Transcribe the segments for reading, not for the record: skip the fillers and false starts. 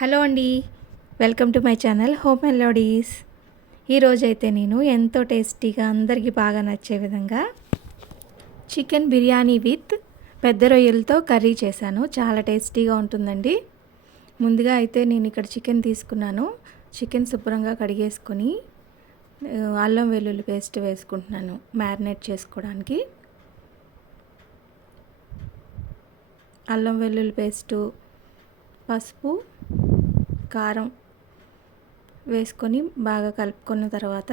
Hello అండి. Welcome to my channel home melodies. ఈరోజైతే నేను ఎంతో టేస్టీగా అందరికీ బాగా నచ్చే విధంగా చికెన్ బిర్యానీ విత్ పెద్ద రొయ్యలతో కర్రీ చేశాను. చాలా టేస్టీగా ఉంటుందండి. ముందుగా అయితే నేను ఇక్కడ చికెన్ తీసుకున్నాను. చికెన్ శుభ్రంగా కడిగేసుకొని అల్లం వెల్లుల్లి పేస్ట్ వేసుకుంటున్నాను మ్యారినేట్ చేసుకోవడానికి. అల్లం వెల్లుల్లి పేస్టు, పసుపు, కారం వేసుకొని బాగా కలుపుకున్న తర్వాత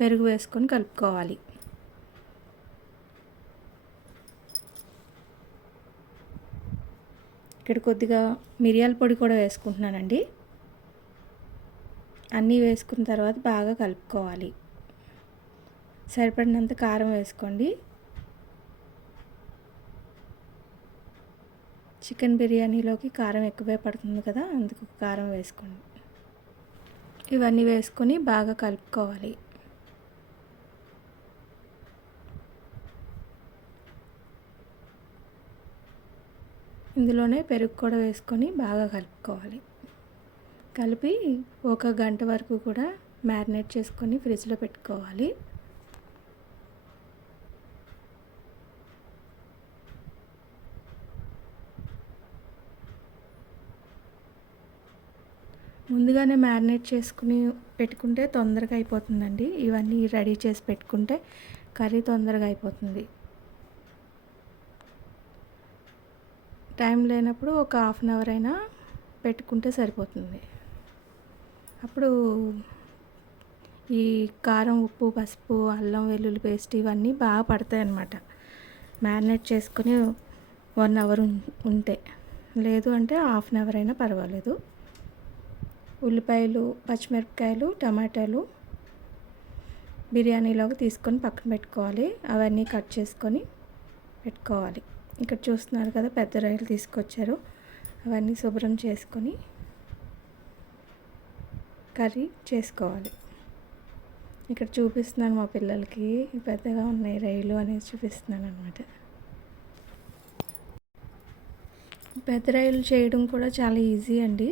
పెరుగు వేసుకొని కలుపుకోవాలి. ఇక్కడ కొద్దిగా మిరియాల పొడి కూడా వేసుకుంటున్నానండి. అన్నీ వేసుకున్న తర్వాత బాగా కలుపుకోవాలి. సరిపడినంత కారం వేసుకోండి. చికెన్ బిర్యానీలోకి కారం ఎక్కువే పడుతుంది కదా, అందుకు కారం వేసుకోండి. ఇవన్నీ వేసుకొని బాగా కలుపుకోవాలి. ఇందులోనే పెరుగు కూడా వేసుకొని బాగా కలుపుకోవాలి. కలిపి 1 గంట వరకు కూడా మ్యారినేట్ చేసుకొని ఫ్రిడ్జ్లో పెట్టుకోవాలి. ముందుగానే మ్యారినేట్ చేసుకుని పెట్టుకుంటే తొందరగా అయిపోతుందండి. ఇవన్నీ రెడీ చేసి పెట్టుకుంటే కర్రీ తొందరగా అయిపోతుంది. టైం లేనప్పుడు ఒక హాఫ్ అన్ అవర్ అయినా పెట్టుకుంటే సరిపోతుంది. అప్పుడు ఈ కారం, ఉప్పు, పసుపు, అల్లం వెల్లుల్లి పేస్ట్ ఇవన్నీ బాగా పడతాయి అన్నమాట. మ్యారినేట్ చేసుకుని 1 అవర్ ఉంటే, లేదు అంటే హాఫ్ అన్ అవర్ అయినా పర్వాలేదు. ఉల్లిపాయలు, పచ్చిమిరపకాయలు, టమాటాలు బిర్యానీలోకి తీసుకొని పక్కన పెట్టుకోవాలి. అవన్నీ కట్ చేసుకొని పెట్టుకోవాలి. ఇక్కడ చూస్తున్నారు కదా, పెద్ద రొయ్యలు తీసుకొచ్చారు. అవన్నీ శుభ్రం చేసుకొని కర్రీ చేసుకోవాలి. ఇక్కడ చూపిస్తున్నాను మా పిల్లలకి, పెద్దగా ఉన్నాయి రొయ్యలు అనేది చూపిస్తున్నాను అన్నమాట. పెద్ద రొయ్యలు చేయడం కూడా చాలా ఈజీ అండి.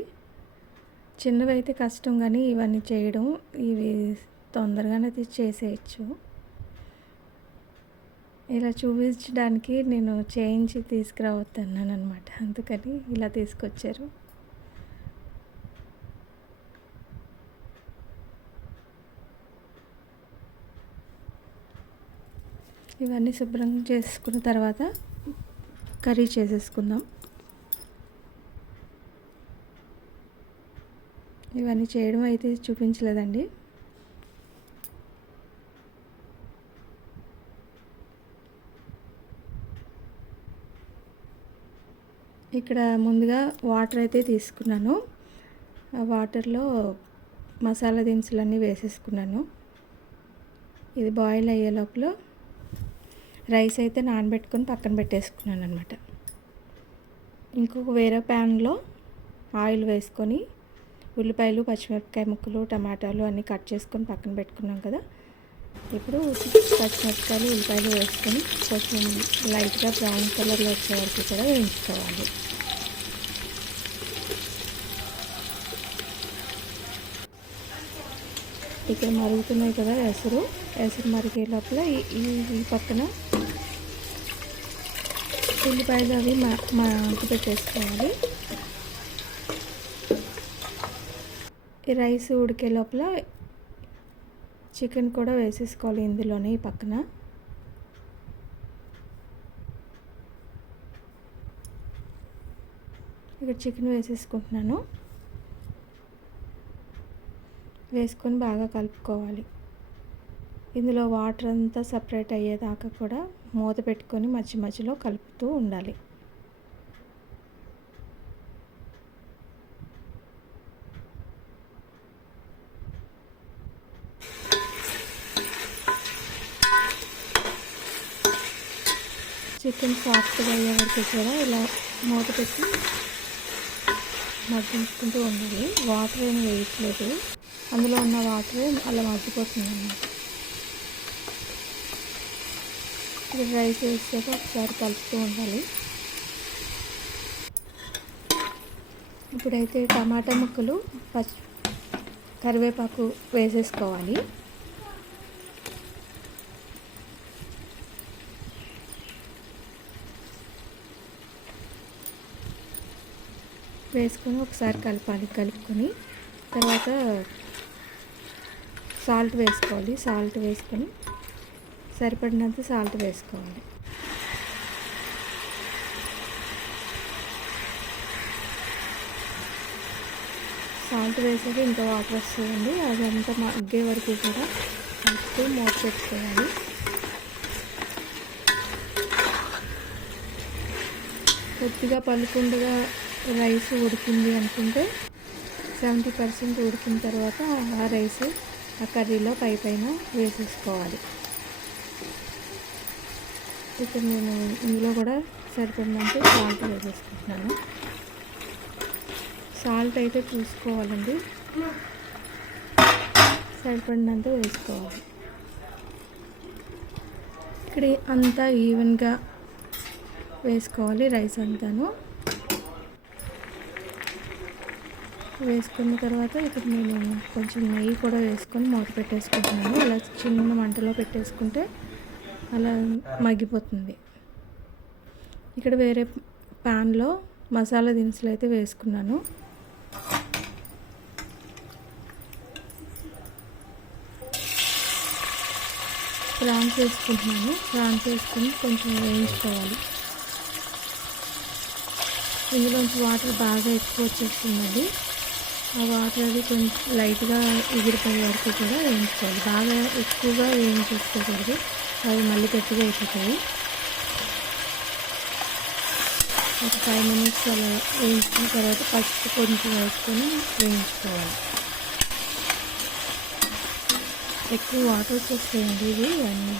చిన్నవి అయితే కష్టం, కానీ ఇవన్నీ చేయడం ఇవి తొందరగానే చేసేయచ్చు. ఇలా చూపించడానికి నేను చేయించి తీసుకురావద్దన్నాను అనమాట, అందుకని ఇలా తీసుకొచ్చారు. ఇవన్నీ శుభ్రం చేసుకున్న తర్వాత కర్రీ చేసేసుకుందాం. ఇవన్నీ చేయడం అయితే చూపించలేదండి. ఇక్కడ ముందుగా వాటర్ అయితే తీసుకున్నాను. ఆ వాటర్లో మసాలా దినుసులన్నీ వేసేసుకున్నాను. ఇది బాయిల్ అయ్యే లోపల రైస్ అయితే నానబెట్టుకొని పక్కన పెట్టేసుకున్నాను అనమాట. ఇంకొక వేరే ప్యాన్లో ఆయిల్ వేసుకొని ఉల్లిపాయలు, పచ్చిమిరపకాయ ముక్కలు, టమాటాలు అన్నీ కట్ చేసుకొని పక్కన పెట్టుకున్నాం కదా. ఇప్పుడు పచ్చిమిరపకాయలు, ఉల్లిపాయలు వేసుకొని కొంచెం లైట్గా బ్రౌన్ కలర్లో వచ్చే వరకు కూడా వేయించుకోవాలి. ఇక్కడ మరుగుతున్నాయి కదా ఎసరు మరిగే లోపల ఈ పక్కన ఉల్లిపాయలు అవి మంట పెట్టేసుకోవాలి. ఈ రైస్ ఉడికే లోపల చికెన్ కూడా వేసేసుకోవాలి ఇందులోనే. ఈ పక్కన ఇక్కడ చికెన్ వేసేసుకుంటున్నాను. వేసుకొని బాగా కలుపుకోవాలి. ఇందులో వాటర్ అంతా సపరేట్ అయ్యేదాకా కూడా మూత పెట్టుకొని మధ్య మధ్యలో కలుపుతూ ఉండాలి. చికెన్ సాఫ్ట్గా అయ్యే వరకు కూడా ఇలా మూత పెట్టి మగ్గించుకుంటూ ఉండాలి. వాటర్ ఏమి వేయట్లేదు, అందులో ఉన్న వాటరే అలా మగ్గిపోతుంది అన్నమాట. ఇది రైస్ వేసాక ఒకసారి కలుపుతూ ఉండాలి. ఇప్పుడైతే టమాటా ముక్కలు కరివేపాకు వేసేసుకోవాలి. వేసుకొని ఒకసారి కలపాలి. కలుపుకొని తర్వాత సాల్ట్ వేసుకోవాలి. సాల్ట్ వేసుకొని సరిపడినంత సాల్ట్ వేసుకోవాలి. సాల్ట్ వేసాక ఇంకా వాటర్ వస్తుందండి. అదంతా మగ్గే వరకు కూడా కలుపుతూ మూత పెట్టుకోవాలి. కొద్దిగా పలుకుండగా రైస్ ఉడికింది అనుకుంటే 70% ఉడికిన తర్వాత ఆ రైస్ ఆ కర్రీలో పైన వేసేసుకోవాలి. ఇక్కడ నేను ఇందులో కూడా సరిపడినంత సాల్ట్ వేసేసుకుంటున్నాను. సాల్ట్ అయితే చూసుకోవాలండి, సరిపడినంత వేసుకోవాలి. ఇక్కడ అంతా ఈవెన్గా వేసుకోవాలి. రైస్ అంతాను వేసుకున్న తర్వాత ఇక్కడ నేను కొంచెం నెయ్యి కూడా వేసుకొని మూత పెట్టేసుకుంటున్నాను. అలా చిన్న మంటలో పెట్టేసుకుంటే అలా మగ్గిపోతుంది. ఇక్కడ వేరే ప్యాన్లో మసాలా దినుసులు అయితే వేసుకున్నాను. ప్రాన్స్ వేసుకుంటున్నాను. ప్రాన్స్ వేసుకొని కొంచెం వేయించుకోవాలి. ఇందులోంచి వాటర్ బాగా ఎక్కువ వచ్చేస్తుందండి. ఆ వాటర్ అది కొంచెం లైట్గా ఎగిరిపోయే వరకు కూడా వేయించుకోవాలి. బాగా ఎక్కువగా వేయించేసుకోకూడదు, అవి మళ్ళీ గట్టిగా అయిపోతాయి. ఒక 5 minutes అలా వేయించుకున్న తర్వాత పసుపు కొంచెం వేసుకొని వేయించుకోవాలి. ఎక్కువ వాటర్ వచ్చేస్తాయండి ఇవి అన్నీ.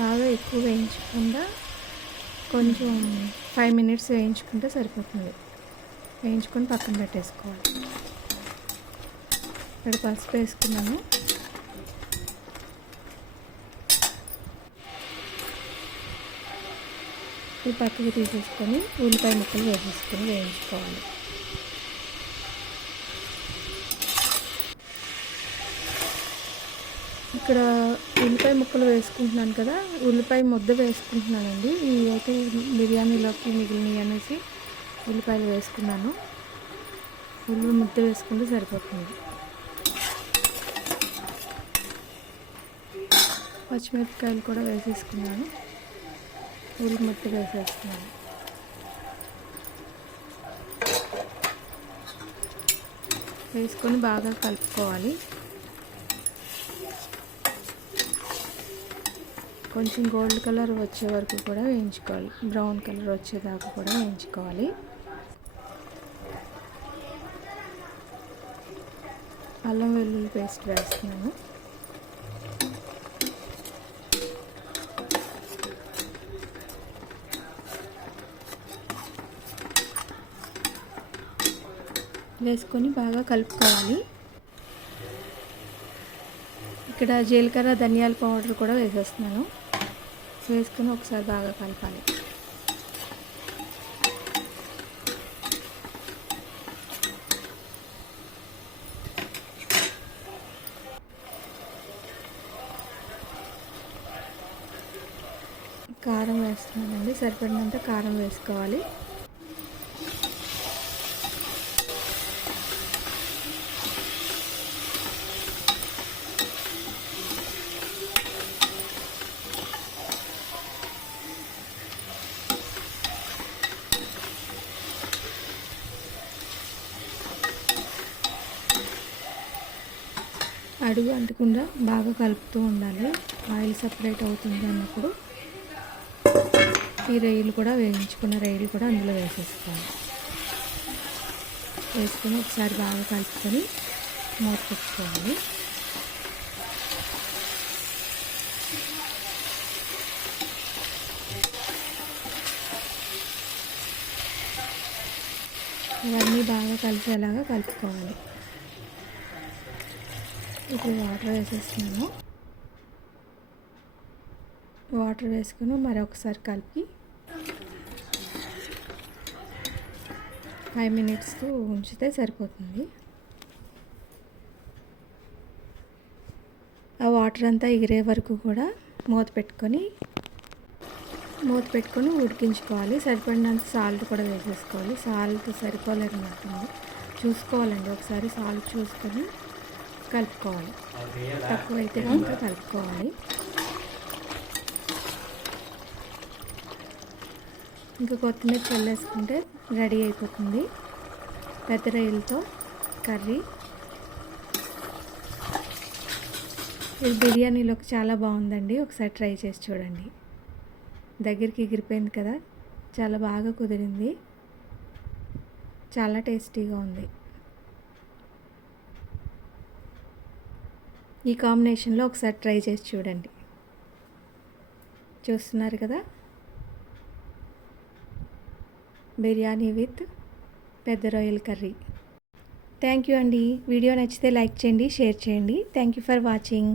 బాగా ఎక్కువ వేయించకుండా కొంచెం 5 minutes వేయించుకుంటే సరిపోతుంది. వేయించుకొని పక్కన పెట్టేసుకోవాలి. ఇక్కడ పసుపు వేసుకున్నాను. ఈ పక్కకి తీసేసుకొని ఉల్లిపాయ ముక్కలు వేసేసుకొని వేయించుకోవాలి. ఇక్కడ ఉల్లిపాయ ముక్కలు వేసుకుంటున్నాను కదా, ఉల్లిపాయ ముద్ద వేసుకుంటున్నానండి. ఇవి అయితే బిర్యానీలోకి మిగిలినవి అనేసి ఉల్లిపాయలు వేసుకున్నాను. ఉల్లి ముద్ద వేసుకుంటే సరిపోతుంది. పచ్చిమిరపకాయలు కూడా వేసేసుకున్నాను. ఉల్లి ముద్ద వేసేస్తున్నాను. వేసుకొని బాగా కలుపుకోవాలి. కొంచెం గోల్డ్ కలర్ వచ్చే వరకు కూడా వేయించుకోవాలి. బ్రౌన్ కలర్ వచ్చేదాకా కూడా వేయించుకోవాలి. అల్లం వెల్లుల్లి పేస్ట్ వేస్తున్నాను. వేసుకొని బాగా కలుపుకోవాలి. ఇక్కడ జీలకర్ర ధనియాల పౌడర్ కూడా వేసేస్తున్నాను. వేసుకొని ఒకసారి బాగా కలపాలి. కారం వేస్తున్నానండి. సరిపడినంత కారం వేసుకోవాలి. అడుగు అంటకుండా బాగా కలుపుతూ ఉండాలి. ఆయిల్ సపరేట్ అవుతుంది అన్నప్పుడు ఈ రొయ్యలు కూడా వేయించుకున్న రొయ్యలు కూడా అందులో వేసేసుకోవాలి. వేసుకొని ఒకసారి బాగా కలుపుకొని మూత పెట్టుకోవాలి. ఇవన్నీ బాగా కలిసేలాగా కలుపుకోవాలి. ఇప్పుడు వాటర్ వేసేస్తున్నాను. వాటర్ వేసుకుని మరొకసారి కలిపి 5 మినిట్స్ ఉంచితే సరిపోతుంది. ఆ వాటర్ అంతా ఎగిరే వరకు కూడా మూత పెట్టుకొని ఉడికించుకోవాలి. సరిపడినంత సాల్ట్ కూడా వేసేసుకోవాలి. సాల్ట్ సరిపోలేదన్నట్టుంది, చూసుకోవాలండి. ఒకసారి సాల్ట్ చూసుకొని కలుపుకోవాలి. తక్కువైతే కనుక కలుపుకోవాలి. ఇంకా కొత్తిమీర చల్లేసుకుంటే రెడీ అయిపోతుంది పెద్ద రొయ్యలతో కర్రీ. ఇది బిర్యానీలోకి చాలా బాగుందండి. ఒకసారి ట్రై చేసి చూడండి. దగ్గరికి ఎగిరిపోయింది కదా, చాలా బాగా కుదిరింది, చాలా టేస్టీగా ఉంది. ఈ కాంబినేషన్లో ఒకసారి ట్రై చేసి చూడండి. చూస్తున్నారు కదా, బిర్యానీ విత్ పెద్ద రొయ్యల కర్రీ. థ్యాంక్ యూ అండి. వీడియో నచ్చితే లైక్ చేయండి, షేర్ చేయండి. Thank you for watching.